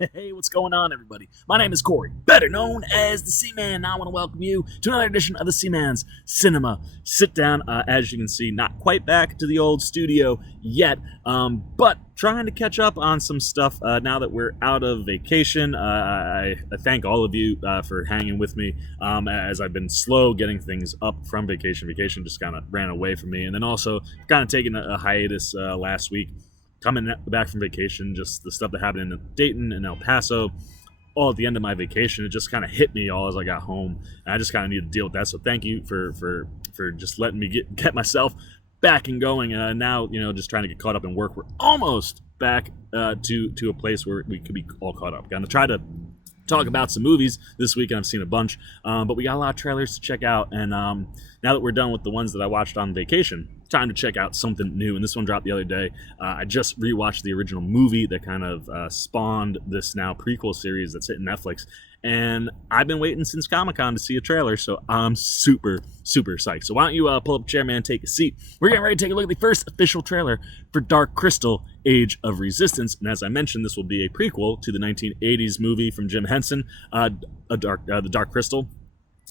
Hey, what's going on, everybody? My name is Corey, better known as the Seaman. Now I want to welcome you to another edition of the Seaman's Cinema Sit-Down. As you can see, not quite back to the old studio yet, but trying to catch up on some stuff now that we're out of vacation. I thank all of you for hanging with me as I've been slow getting things up from vacation. Vacation just kind of ran away from me, and then also kind of taking a hiatus last week. Coming back from vacation, just the stuff that happened in Dayton and El Paso, all at the end of my vacation, it just kind of hit me all as I got home, and I just kind of need to deal with that. So thank you for just letting me get myself back and going. Now, just trying to get caught up in work. We're almost back to a place where we could be all caught up. Gonna try to talk about some movies this week, and I've seen a bunch, but we got a lot of trailers to check out, and now that we're done with the ones that I watched on vacation, time to check out something new. And this one dropped the other day. I just rewatched the original movie that kind of spawned this now prequel series that's hitting Netflix, and I've been waiting since Comic-Con to see a trailer, so I'm super psyched. So why don't you pull up a chair, man, take a seat. We're getting ready to take a look at the first official trailer for Dark Crystal: Age of Resistance, and as I mentioned, this will be a prequel to the 1980s movie from Jim Henson, The Dark Crystal.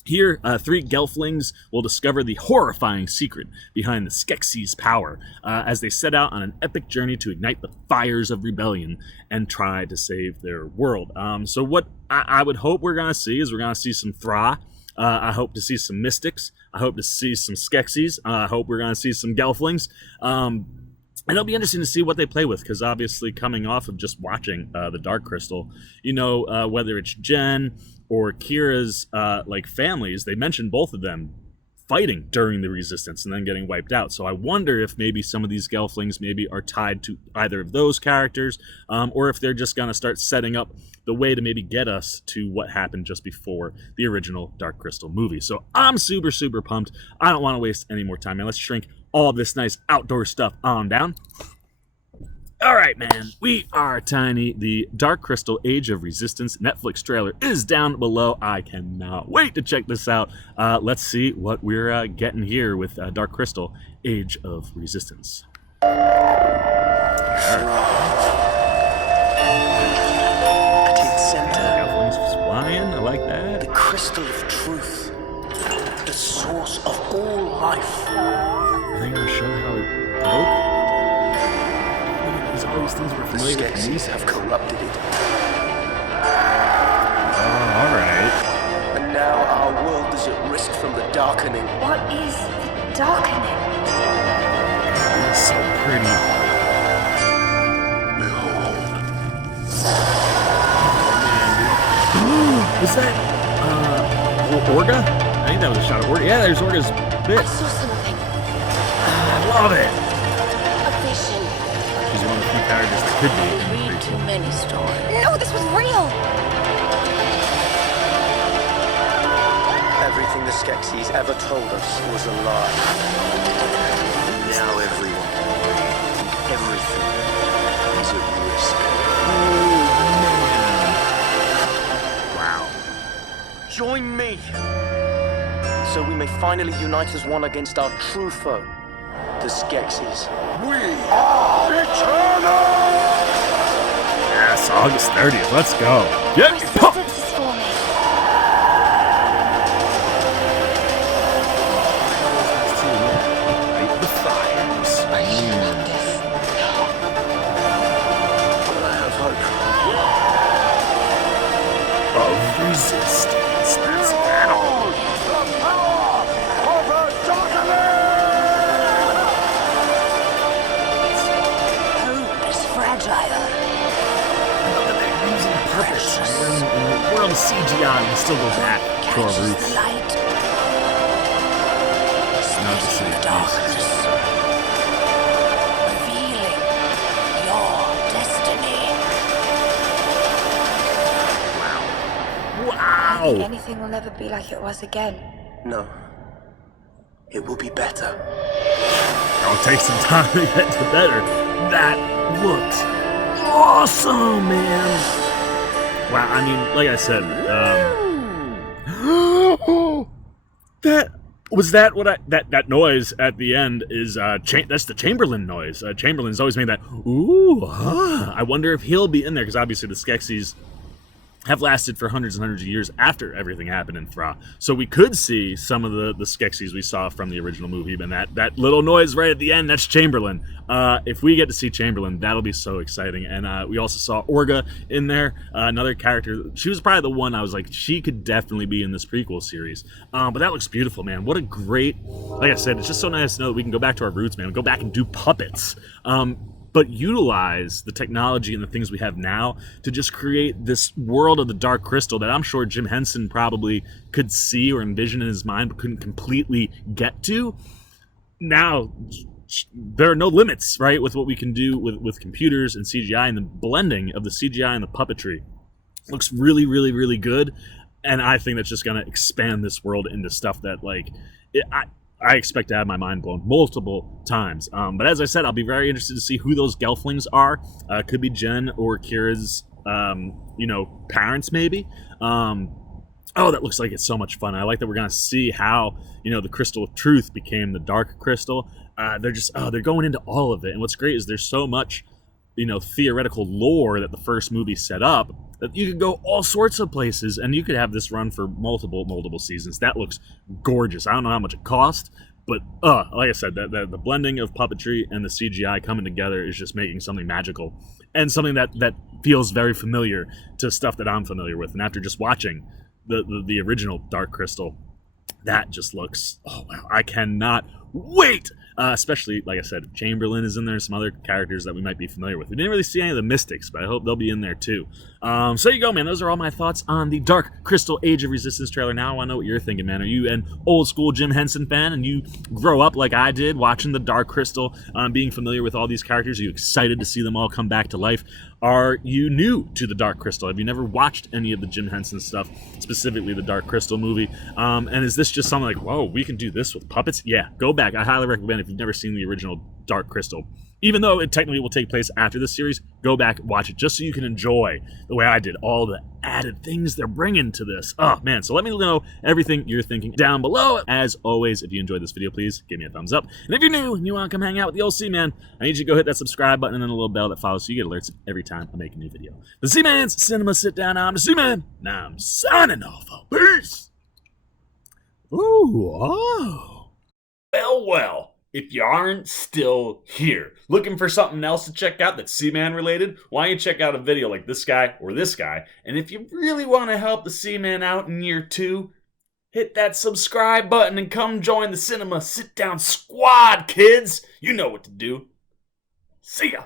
Here, three Gelflings will discover the horrifying secret behind the Skeksis' power as they set out on an epic journey to ignite the fires of rebellion and try to save their world. So what I would hope we're going to see is we're going to see some Thra. I hope to see some Mystics. I hope to see some Skeksis. I hope we're going to see some Gelflings. And it'll be interesting to see what they play with, because obviously coming off of just watching The Dark Crystal, whether it's Jen or Kira's families, they mentioned both of them fighting during the Resistance and then getting wiped out. So I wonder if maybe some of these Gelflings maybe are tied to either of those characters, or if they're just going to start setting up the way to maybe get us to what happened just before the original Dark Crystal movie. So I'm super pumped. I don't want to waste any more time, man. Let's shrink all this nice outdoor stuff on down. All right, man, we are tiny. The Dark Crystal: Age of Resistance Netflix trailer is down below. I cannot wait to check this out. Let's see what we're getting here with Dark Crystal: Age of Resistance. At its center, flying. I like that. the crystal of truth, the source of all life. Are they gonna show how it broke? All these things we're The familiar with. Skeksis have corrupted it, All right. and now our world is at risk from the darkening. What is the darkening? It's so pretty. Was that Orga? I think that was a shot of Orga. Yeah, there's Orga's bit. I saw something. I love it. A vision. She's one of the few characters that could be. Read too many stories. No, this was real. Everything the Skeksis ever told us was a lie. Now everything is at risk. Wow. Join me, so we may finally unite as one against our true foe, the Skeksis. We are eternal! Yes, August 30th. Let's go. Get me pumped. Resistance is forming. Light the fires. I should have this. But I have hope. Of resistance. That's battle. The power of the darkening! Hope is fragile. They're using purpose. In the world of CGI, we still go back to our Catches roots. the light. Not to Splitting say the darkness. Revealing your destiny. I think Wow. anything will never be like it was again. No. It will be better. It'll take some time to get to better. That looks awesome, man. Wow, I mean, like I said, that Was that what that noise at the end is? That's the Chamberlain noise. Chamberlain's always made that. Ooh, I wonder if he'll be in there because obviously the Skeksis have lasted for hundreds and hundreds of years after everything happened in Thra. So we could see some of the Skeksis we saw from the original movie, and that little noise right at the end, that's Chamberlain. If we get to see Chamberlain, that'll be so exciting. And we also saw Orga in there, another character. She was probably the one I was like, she could definitely be in this prequel series. But that looks beautiful, man. What a great, like I said, it's just so nice to know that we can go back to our roots, man. Go back and do puppets. But utilize the technology and the things we have now to just create this world of the Dark Crystal that I'm sure Jim Henson probably could see or envision in his mind but couldn't completely get to. Now, there are no limits, right, with what we can do with computers and CGI, and the blending of the CGI and the puppetry looks really, really, really good. And I think that's just going to expand this world into stuff that, like, I expect to have my mind blown multiple times. But as I said, I'll be very interested to see who those Gelflings are. Could be Jen or Kira's, parents, maybe. Oh, that looks like it's so much fun. I like that we're going to see how, the Crystal of Truth became the Dark Crystal. They're going into all of it. And what's great is there's so much, theoretical lore that the first movie set up that you could go all sorts of places, and you could have this run for multiple seasons. That looks gorgeous. I don't know how much it cost, but like I said, the blending of puppetry and the CGI coming together is just making something magical and something that feels very familiar to stuff that I'm familiar with. And after just watching the original Dark Crystal, that just looks, oh wow, I cannot wait. Especially, like I said, Chamberlain is in there, some other characters that we might be familiar with. We didn't really see any of the Mystics, but I hope they'll be in there too. So there you go, man. Those are all my thoughts on the Dark Crystal Age of Resistance trailer. Now I want to know what you're thinking, man. Are you an old school Jim Henson fan and you grow up like I did watching the Dark Crystal, being familiar with all these characters? Are you excited to see them all come back to life? Are you new to the Dark Crystal? Have you never watched any of the Jim Henson stuff, specifically the Dark Crystal movie? And is this just something like, whoa, we can do this with puppets? Yeah, go back. I highly recommend if you've never seen the original Dark Crystal. Even though it technically will take place after this series, go back, watch it, just so you can enjoy, the way I did, all the added things they're bringing to this. Oh, man. So let me know everything you're thinking down below. As always, if you enjoyed this video, please give me a thumbs up. And if you're new and you want to come hang out with the old C-Man, I need you to go hit that subscribe button and then a little bell that follows so you get alerts every time I make a new video. The C-Man's Cinema Sit Down. I'm the C-Man. Now I'm signing off. Peace. Ooh, oh. Well. If you aren't still here, looking for something else to check out that's C-Man related, why don't you check out a video like this guy or this guy? And if you really want to help the C-Man out in year 2, hit that subscribe button and come join the Cinema Sit Down squad, kids. You know what to do. See ya.